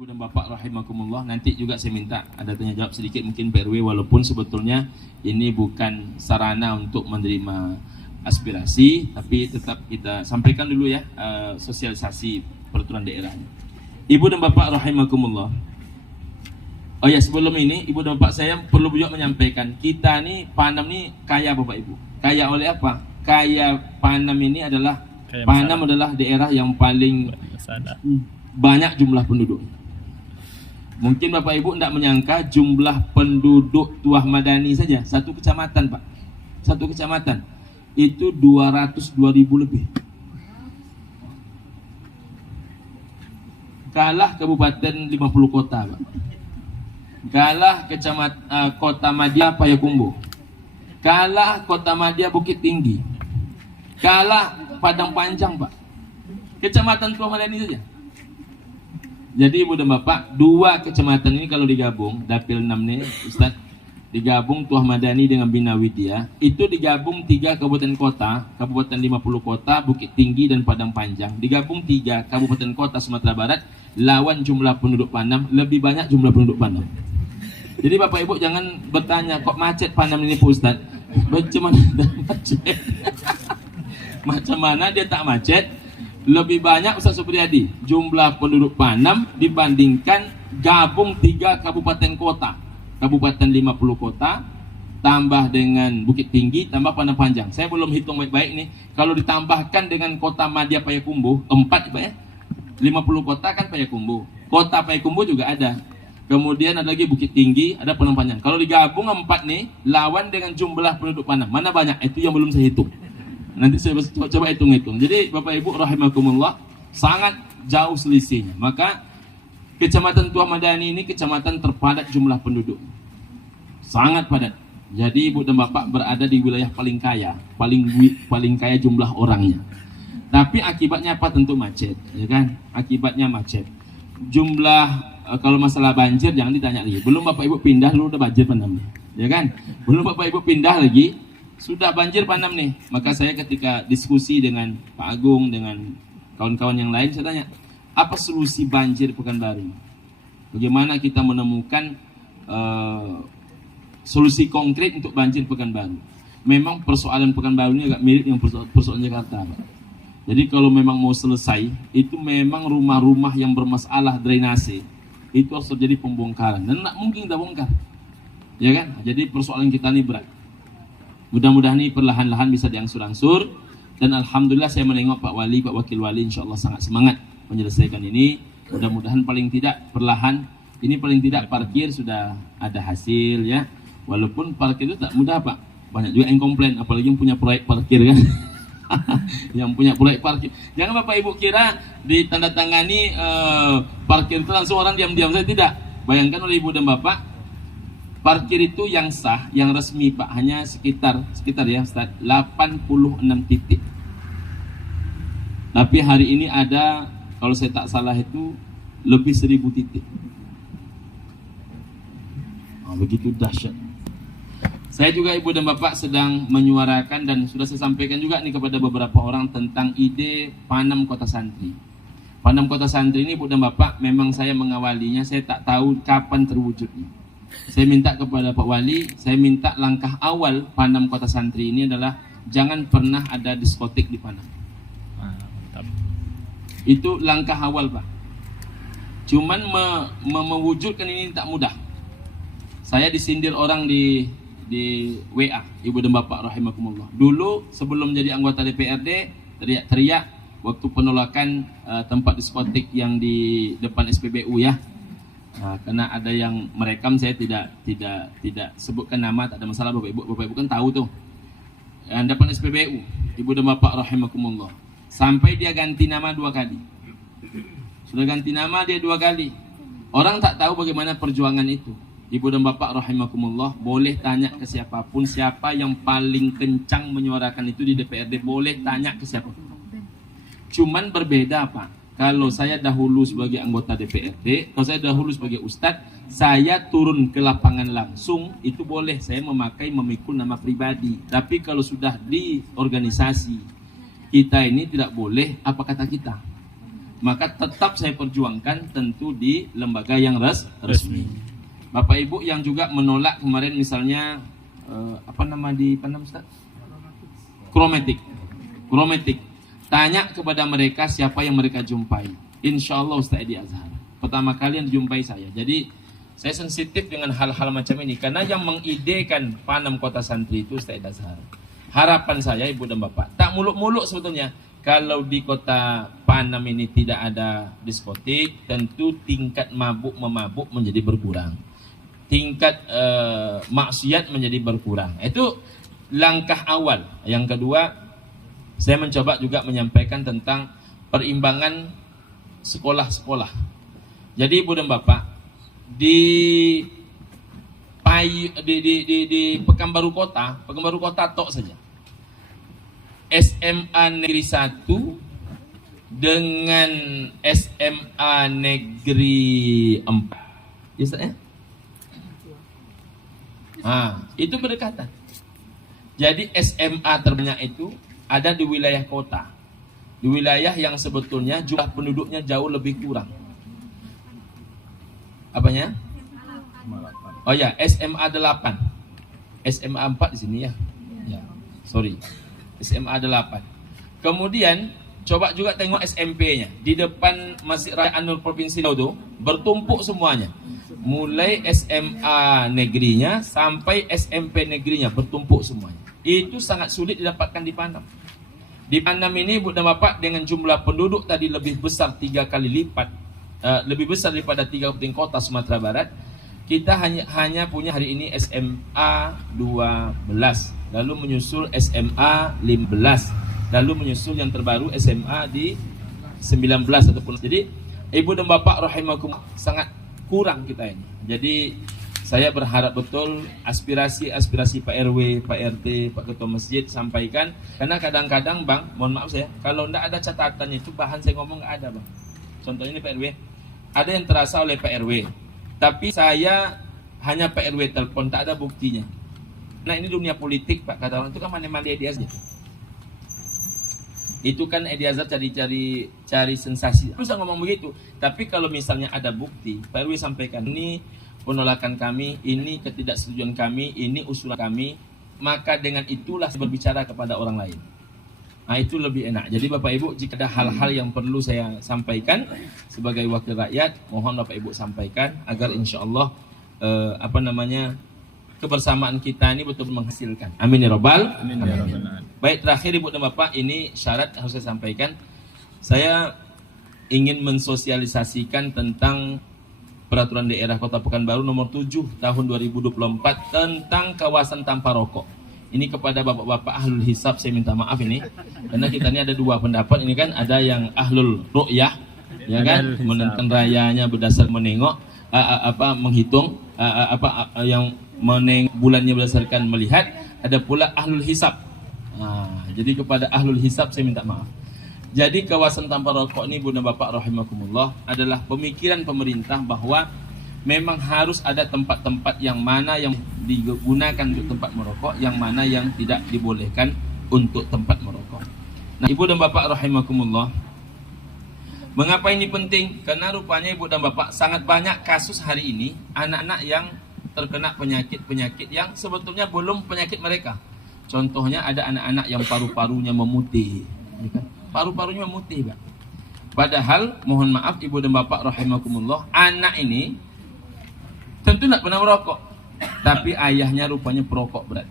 Ibu dan Bapak rahimakumullah, nanti juga saya minta ada tanya jawab sedikit mungkin Pak RW, walaupun sebetulnya ini bukan sarana untuk menerima aspirasi, tapi tetap kita sampaikan dulu ya sosialisasi peraturan daerah. Ibu dan Bapak rahimakumullah. Oh ya, sebelum ini Ibu dan Bapak saya perlu juga menyampaikan, kita nih Panam nih kaya Bapak Ibu. Kaya oleh apa? Kaya Panam ini adalah Panam adalah daerah yang paling banyak jumlah penduduk. Mungkin Bapak Ibu tidak menyangka jumlah penduduk Tuah Madani saja satu kecamatan Pak, satu kecamatan itu 202.000 lebih. Kalah kabupaten 50 kota Pak. Kalah kota Madia Payakumbuh. Kalah kota Madia Bukit Tinggi. Kalah Padang Panjang Pak. Kecamatan Tuah Madani saja. Jadi Ibu dan Bapak, dua kecamatan ini kalau digabung, Dapil 6 nih Ustaz, digabung Tuah Madani dengan Bina Widya, itu digabung 3 kabupaten kota, Kabupaten 50 kota, Bukit Tinggi dan Padang Panjang. Digabung 3 kabupaten kota Sumatera Barat, lawan jumlah penduduk Panam, lebih banyak jumlah penduduk Panam. Jadi Bapak Ibu jangan bertanya, kok macet Panam ini Pak Ustaz? Macam mana macet? Macam mana dia tak macet? Lebih banyak Ustaz Supriyadi jumlah penduduk Panam dibandingkan gabung 3 kabupaten kota, Kabupaten 50 kota tambah dengan Bukit Tinggi tambah Padang Panjang. Saya belum hitung baik-baik nih. Kalau ditambahkan dengan kota Madya Payakumbuh 4 Pak ya, 50 kota kan Payakumbuh, kota Payakumbuh juga ada, kemudian ada lagi Bukit Tinggi, ada Padang Panjang. Kalau digabung 4 nih lawan dengan jumlah penduduk Panam, mana banyak? Itu yang belum saya hitung. Nanti saya coba hitung-hitung. Jadi Bapak Ibu rahimakumullah, sangat jauh selisihnya. Maka Kecamatan Tuah Madani ini kecamatan terpadat jumlah penduduk, sangat padat. Jadi Ibu dan Bapak berada di wilayah paling kaya, paling kaya jumlah orangnya. Tapi akibatnya apa? Tentu macet, ya kan? Akibatnya macet. Jumlah kalau masalah banjir jangan ditanya lagi. Belum Bapak Ibu pindah lu udah banjir Panam, ya kan? Belum Bapak Ibu pindah lagi sudah banjir Panam nih. Maka saya ketika diskusi dengan Pak Agung, dengan kawan-kawan yang lain, saya tanya, apa solusi banjir Pekanbaru? Bagaimana kita menemukan solusi konkret untuk banjir Pekanbaru? Memang persoalan Pekanbaru ini agak mirip dengan persoalan Jakarta Pak. Jadi kalau memang mau selesai, itu memang rumah-rumah yang bermasalah drainase itu harus terjadi pembongkaran, dan tidak mungkin kita bongkar, ya kan? Jadi persoalan kita ini berat. Mudah-mudahan ini perlahan-lahan bisa diangsur-angsur, dan alhamdulillah saya menengok Pak Wali, Pak Wakil Wali insya Allah sangat semangat menyelesaikan ini. Mudah-mudahan paling tidak perlahan, ini paling tidak parkir sudah ada hasil ya. Walaupun parkir itu tak mudah Pak, banyak juga yang komplain, apalagi yang punya proyek parkir kan. Yang punya proyek parkir, jangan Bapak Ibu kira ditandatangani parkir itu langsung orang diam-diam, saya tidak. Bayangkan oleh Ibu dan Bapak, parkir itu yang sah, yang resmi Pak, hanya sekitar ya Ustaz, 86 titik. Tapi hari ini ada, kalau saya tak salah itu lebih 1000 titik. Begitu dahsyat. Saya juga Ibu dan Bapak sedang menyuarakan, dan sudah saya sampaikan juga nih kepada beberapa orang tentang ide Panam Kota Santri. Panam Kota Santri ini Ibu dan Bapak, memang saya mengawalinya, saya tak tahu kapan terwujudnya. Saya minta kepada Pak Wali, saya minta langkah awal Panam Kota Santri ini adalah jangan pernah ada diskotik di Panam. Itu langkah awal Pak. Cuman mewujudkan ini tak mudah. Saya disindir orang di WA, Ibu dan Bapak rahimakumullah. Dulu sebelum jadi anggota DPRD teriak-teriak waktu penolakan tempat diskotik yang di depan SPBU ya. Nah, karena ada yang merekam, saya tidak sebutkan nama, tak ada masalah Bapak Ibu kan tahu tuh. Yang depan SPBU, Ibu dan Bapak rahimakumullah. Sampai dia ganti nama 2 kali. Sudah ganti nama dia 2 kali. Orang tak tahu bagaimana perjuangan itu. Ibu dan Bapak rahimakumullah, boleh tanya ke siapapun, siapa yang paling kencang menyuarakan itu di DPRD, boleh tanya ke siapapun. Cuman berbeda Pak. Kalau saya dahulu sebagai anggota DPRD, kalau saya dahulu sebagai ustadz, saya turun ke lapangan langsung, itu boleh saya memikul nama pribadi. Tapi kalau sudah di organisasi, kita ini tidak boleh apa kata kita. maka tetap saya perjuangkan tentu di lembaga yang resmi. Bapak Ibu yang juga menolak kemarin misalnya apa nama di Panam Ustaz? Kromatik. Tanya kepada mereka siapa yang mereka jumpai. Insya Allah Ustaz Edi Azhar pertama kali yang dijumpai saya. Jadi saya sensitif dengan hal-hal macam ini karena yang mengidekan Panam Kota Santri itu Ustaz Edi Azhar. Harapan saya Ibu dan Bapak tak muluk-muluk sebetulnya. Kalau di kota Panam ini tidak ada diskotik, tentu tingkat mabuk-memabuk menjadi berkurang. Tingkat maksiat menjadi berkurang. Itu langkah awal. Yang kedua, saya mencoba juga menyampaikan tentang perimbangan sekolah-sekolah. Jadi Ibu dan Bapak, di Pekanbaru Kota tok saja. SMA Negeri 1 dengan SMA Negeri 4. Ya, Ustaz, ya? Itu berdekatan. Jadi SMA terbanyak itu ada di wilayah kota. Di wilayah yang sebetulnya jumlah penduduknya jauh lebih kurang. Apanya? Oh ya, SMA 8. SMA 4 di sini ya. Ya, sorry. SMA 8. Kemudian coba juga tengok SMP-nya. Di depan Masjid Raya An-Nur Provinsi Riau itu bertumpuk semuanya. Mulai SMA negerinya sampai SMP negerinya bertumpuk semuanya. Itu sangat sulit didapatkan di Panam. Di Panam ini Bu dan Bapak dengan jumlah penduduk tadi lebih besar 3 kali lipat, lebih besar daripada 3 kabupaten kota Sumatera Barat. Kita hanya punya hari ini SMA 12, lalu menyusul SMA 15, lalu menyusul yang terbaru SMA di 19 ataupun. Jadi Ibu dan Bapak rahimakumullah sangat kurang kita ini. Jadi saya berharap betul aspirasi Pak RW, Pak RT, Pak Ketua Masjid sampaikan. Karena kadang-kadang Bang, mohon maaf saya, kalau tidak ada catatannya itu bahan saya ngomong nggak ada Bang. Contohnya ini Pak RW, ada yang terasa oleh Pak RW. Tapi saya hanya Pak RW telepon, tak ada buktinya. Nah ini dunia politik Pak, kata orang itu kan mana-mana Edi Azhar. Itu kan Edi Azhar cari sensasi. Bisa ngomong begitu. Tapi kalau misalnya ada bukti, Pak RW sampaikan ini penolakan kami, ini ketidaksetujuan kami, ini usulan kami, maka dengan itulah berbicara kepada orang lain. Nah itu lebih enak. Jadi Bapak Ibu, jika ada hal-hal yang perlu saya sampaikan sebagai wakil rakyat, mohon Bapak Ibu sampaikan agar insya Allah kebersamaan kita ini betul menghasilkan. Amin ya Rabbal. Amin. Baik, terakhir Ibu dan Bapak, ini syarat harus saya sampaikan. Saya ingin mensosialisasikan tentang Peraturan Daerah Kota Pekanbaru nomor 7 tahun 2024 tentang kawasan tanpa rokok. Ini kepada bapak-bapak ahlul hisab saya minta maaf ini, karena kita ini ada dua pendapat. Ini kan ada yang ahlul ru'yah, ya kan, menentukan rayanya berdasar menengok, menghitung, yang menengok bulannya berdasarkan melihat. Ada pula ahlul hisab. Jadi kepada ahlul hisab saya minta maaf. Jadi kawasan tanpa rokok ini Bunda Bapak rahimakumullah adalah pemikiran pemerintah bahwa memang harus ada tempat-tempat yang mana yang digunakan untuk tempat merokok, yang mana yang tidak dibolehkan untuk tempat merokok. Nah, Ibu dan Bapak rahimakumullah, mengapa ini penting? Karena rupanya Ibu dan Bapak sangat banyak kasus hari ini anak-anak yang terkena penyakit-penyakit yang sebetulnya belum penyakit mereka. Contohnya ada anak-anak yang paru-parunya memutih, paru-parunya memutih, Pak. Padahal mohon maaf Ibu dan Bapak rahimakumullah, anak ini tentu tidak pernah merokok, tapi ayahnya rupanya perokok berat.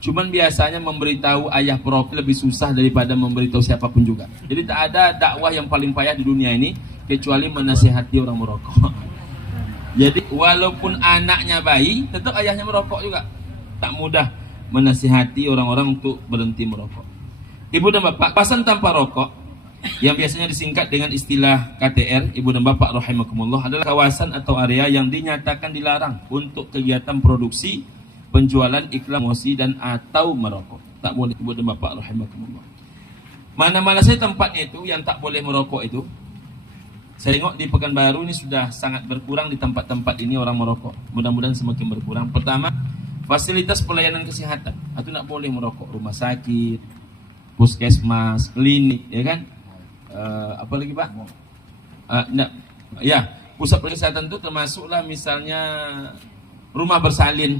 Cuman biasanya memberitahu ayah perokok lebih susah daripada memberitahu siapapun juga. Jadi tak ada dakwah yang paling payah di dunia ini kecuali menasihati orang merokok. Jadi walaupun anaknya bayi, tetap ayahnya merokok juga. Tak mudah menasihati orang-orang untuk berhenti merokok. Ibu dan Bapak, kawasan tanpa rokok yang biasanya disingkat dengan istilah KTR, Ibu dan Bapak rahimakumullah, adalah kawasan atau area yang dinyatakan dilarang untuk kegiatan produksi, penjualan, iklan, promosi dan atau merokok. Tak boleh Ibu dan Bapak rahimakumullah. Mana-mana saja tempatnya itu yang tak boleh merokok itu. Saya tengok di Pekanbaru ini sudah sangat berkurang di tempat-tempat ini orang merokok. Mudah-mudahan semakin berkurang. Pertama, fasilitas pelayanan kesehatan. Itu tak boleh merokok, rumah sakit, puskesmas, klinik, ya kan? apa lagi Pak? Ya, pusat kesehatan itu termasuklah misalnya rumah bersalin,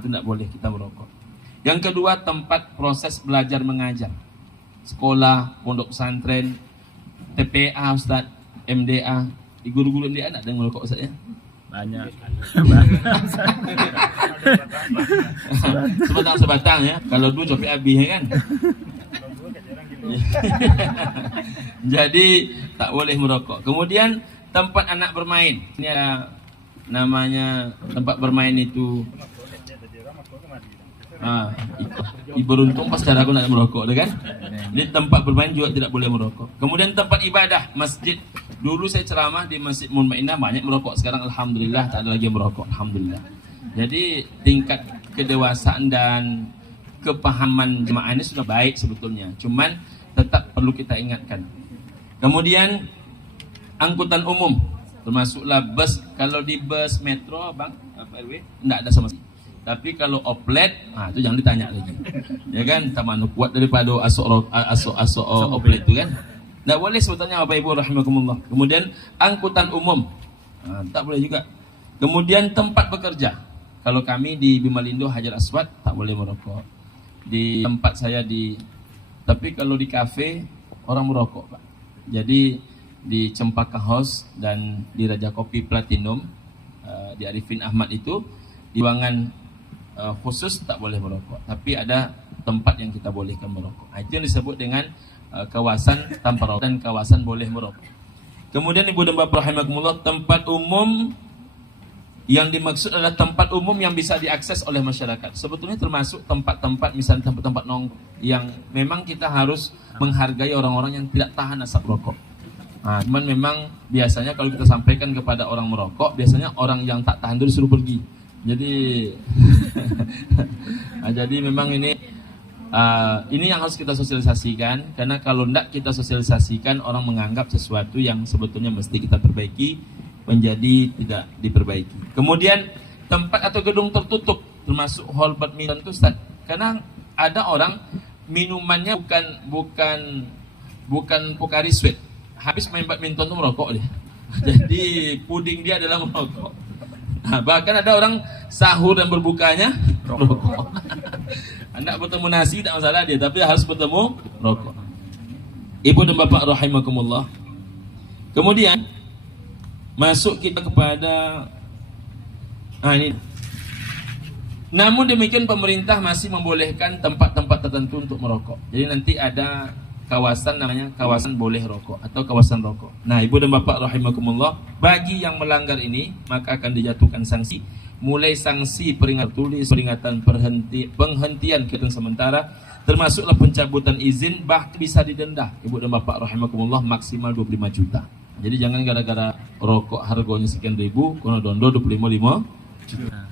itu tidak boleh kita merokok. Yang kedua, tempat proses belajar mengajar, sekolah, pondok pesantren, TPA Ustaz, MDA, di guru-guru MDA ada yang merokok Ustaz ya? Banyak. Sebatang ya, kalau dulu copi habis kan. Jadi tak boleh merokok. Kemudian tempat anak bermain. Ini ada namanya tempat bermain itu. Beruntung pas cara aku nak merokok, kan? Di tempat bermain juga tidak boleh merokok. Kemudian tempat ibadah, masjid. Dulu saya ceramah di Masjid Munmainah banyak merokok. Sekarang alhamdulillah tak ada lagi yang merokok. Alhamdulillah. Jadi tingkat kedewasaan dan kepahaman jemaah ini sudah baik sebetulnya. Cuman tetap perlu kita ingatkan. Kemudian angkutan umum, termasuklah bus. Kalau di bus metro, Bang, RW, enggak ada sama sekali. Tapi kalau oplet, itu jangan ditanya lagi. Ya kan, tamanu kuat daripada asok oplet itu kan. Enggak boleh sebetulnya Bapak Ibu rahimakumullah. Kemudian angkutan umum, tak boleh juga. Kemudian tempat bekerja. Kalau kami di Bimalindo Hajar Aswad tak boleh merokok. Di tempat saya tapi kalau di kafe orang merokok, Pak. Jadi di Cempaka House dan di Raja Kopi Platinum di Arifin Ahmad itu di ruangan khusus tak boleh merokok. Tapi ada tempat yang kita bolehkan merokok. Itu yang disebut dengan kawasan tanpa rokok dan kawasan boleh merokok. Kemudian Ibu dan Bapak rahimakumullah, tempat umum yang dimaksud adalah tempat umum yang bisa diakses oleh masyarakat. Sebetulnya termasuk tempat-tempat, misalnya tempat-tempat nongkrong yang memang kita harus menghargai orang-orang yang tidak tahan asap rokok. Cuman memang biasanya kalau kita sampaikan kepada orang merokok, biasanya orang yang tak tahan itu disuruh pergi. Jadi, jadi memang ini yang harus kita sosialisasikan. Karena kalau tidak kita sosialisasikan, orang menganggap sesuatu yang sebetulnya mesti kita perbaiki menjadi tidak diperbaiki. Kemudian tempat atau gedung tertutup, termasuk hall badminton itu Ustaz. Karena ada orang minumannya bukan Pocari Sweat. Habis main badminton itu merokok dia. Jadi puding dia adalah merokok. Bahkan ada orang sahur dan berbukanya rokok. Anda bertemu nasi tak masalah dia, tapi harus bertemu rokok. Ibu dan Bapak rahimakumullah. Kemudian masuk kita kepada ini. Namun demikian pemerintah masih membolehkan tempat-tempat tertentu untuk merokok. Jadi nanti ada kawasan namanya kawasan boleh rokok atau kawasan rokok. Nah, Ibu dan Bapak rahimakumullah, bagi yang melanggar ini maka akan dijatuhkan sanksi, mulai sanksi peringatan penghentian kegiatan sementara, termasuklah pencabutan izin, bahkan bisa didenda Ibu dan Bapak rahimakumullah maksimal 25 juta. Jadi jangan gara-gara rokok harganya sekian ribu, kono dondo 25 juta.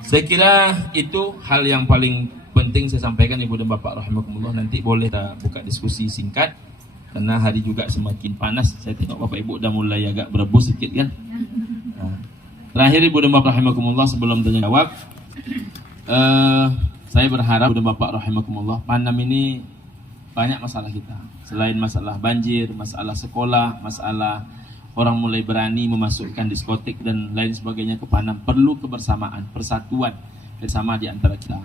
Saya kira itu hal yang paling penting saya sampaikan Ibu dan Bapak rahimakumullah. Nanti boleh kita buka diskusi singkat karena hari juga semakin panas. Saya tengok Bapak Ibu udah mulai agak berebus sedikit kan. Terakhir Ibu dan Bapak rahimakumullah, sebelum tanya jawab, saya berharap Ibu dan Bapak rahimakumullah, Panam ini banyak masalah kita. Selain masalah banjir, masalah sekolah, masalah orang mulai berani memasukkan diskotik dan lain sebagainya ke Panam, perlu kebersamaan, persatuan bersama di antara kita.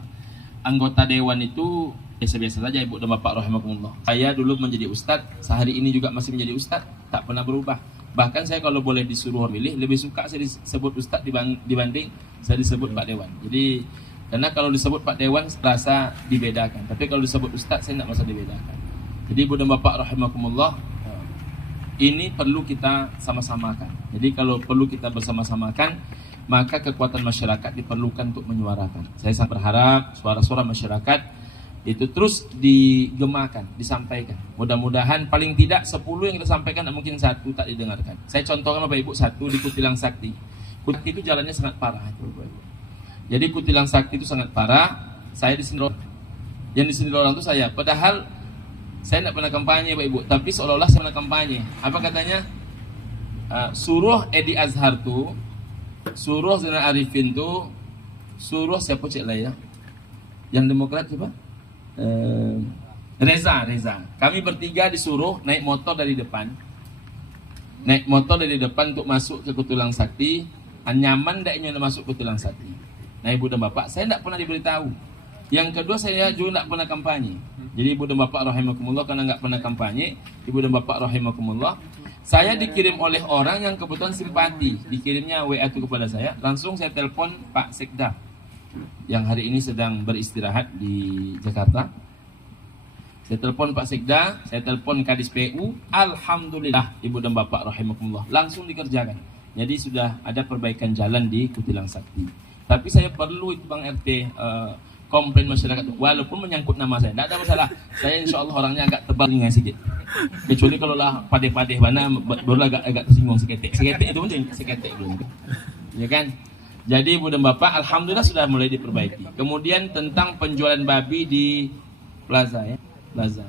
Anggota dewan itu biasa-biasa saja Ibu dan Bapak rahimakumullah. Saya dulu menjadi ustadz, sehari ini juga masih menjadi ustadz, tak pernah berubah. Bahkan saya kalau boleh disuruh milih, lebih suka saya disebut ustadz dibanding saya disebut Pak Dewan. Jadi karena kalau disebut Pak Dewan terasa dibedakan, tapi kalau disebut ustadz saya tidak merasa dibedakan. Jadi Ibu dan Bapak rahimakumullah, ini perlu kita sama-samakan. Jadi kalau perlu kita bersama-samakan, maka kekuatan masyarakat diperlukan untuk menyuarakan. Saya sangat berharap suara-suara masyarakat itu terus digemakan, disampaikan. Mudah-mudahan paling tidak 10 yang kita sampaikan, mungkin 1 tak didengarkan. Saya contohkan Bapak Ibu, 1 di Kutilang Sakti. Kutilang itu jalannya sangat parah. Jadi Kutilang Sakti itu sangat parah. Saya di sini orang. Yang di sini orang itu saya. Padahal saya tidak pernah kampanye Bapak Ibu, tapi seolah-olah saya pernah kampanye. Apa katanya? Suruh Edi Azhar tuh, suruh Zainal Arifin tuh, suruh siapa cek lah ya? Yang Demokrat siapa? Reza. Kami bertiga disuruh naik motor dari depan. Naik motor dari depan untuk masuk ke Kutulang Sakti. Nyaman tidak ingin masuk Kutulang Sakti. Nah ibu dan bapak, saya tidak pernah diberitahu. Yang kedua, saya juga tidak pernah kampanye. Jadi ibu dan bapak rahimakumullah, karena nggak pernah kampanye, ibu dan bapak rahimakumullah, saya dikirim oleh orang yang kebetulan simpati. Dikirimnya WA itu kepada saya. Langsung saya telepon Pak Sekda yang hari ini sedang beristirahat di Jakarta. Saya telepon Pak Sekda, saya telepon Kadis PU. Alhamdulillah ibu dan bapak rahimakumullah, langsung dikerjakan. Jadi sudah ada perbaikan jalan di Kutilang Sakti. Tapi saya perlu itu Bang RT komplain masyarakat, walaupun menyangkut nama saya, tidak ada masalah. Saya insya Allah orangnya agak tebal nih sedikit. Kecuali kalau lah padeh-padeh mana baru agak tersinggung seketik itu pun seketik belum. Ya kan? Jadi ibu dan bapak, alhamdulillah sudah mulai diperbaiki. Kemudian tentang penjualan babi di plaza ya. Plaza.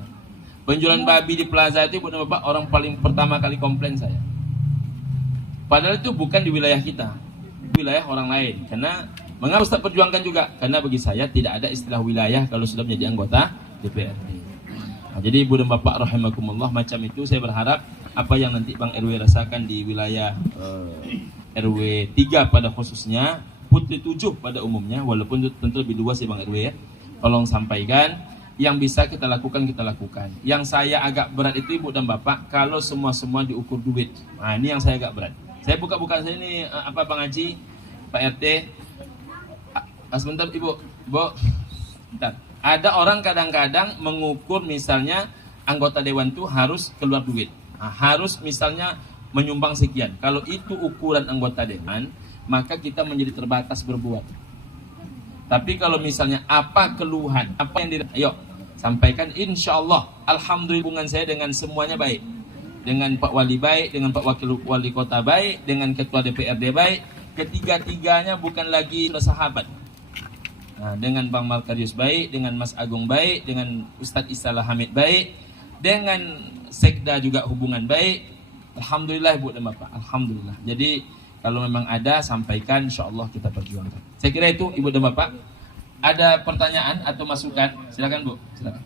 Penjualan babi di plaza itu ibu dan bapak, orang paling pertama kali komplain saya. Padahal itu bukan di wilayah kita, wilayah orang lain. Karena mengapa Ustaz perjuangkan juga? Karena bagi saya tidak ada istilah wilayah kalau sudah menjadi anggota DPRD. Nah, jadi ibu dan bapak rahimakumullah, macam itu saya berharap apa yang nanti Bang RW rasakan di wilayah RW 3 pada khususnya, Putri 7 pada umumnya, walaupun itu tentu lebih luas ya Bang RW ya. Tolong sampaikan, yang bisa kita lakukan, kita lakukan. Yang saya agak berat itu ibu dan bapak, kalau semua diukur duit. Nah ini yang saya agak berat. Saya buka-buka saya ini Bang Haji, Pak RT. Sebentar ibu, bentar. Ada orang kadang-kadang mengukur misalnya anggota dewan itu harus keluar duit. Nah, harus misalnya menyumbang sekian. Kalau itu ukuran anggota dewan, maka kita menjadi terbatas berbuat. Tapi kalau misalnya apa keluhan, apa yang ayo sampaikan, insya Allah, alhamdulillah hubungan saya dengan semuanya baik. Dengan Pak Wali baik, dengan Pak Wakil Wali Kota baik, dengan Ketua DPRD baik. Ketiga-tiganya bukan lagi sahabat. Nah, dengan Bang Malkarius baik, dengan Mas Agung baik, dengan Ustadz Isalah Hamid baik, dengan Sekda juga hubungan baik. Alhamdulillah ibu dan bapak, alhamdulillah. Jadi kalau memang ada, sampaikan, insya Allah kita perjuangkan. Saya kira itu ibu dan bapak. Ada pertanyaan atau masukan? Silakan bu, silakan.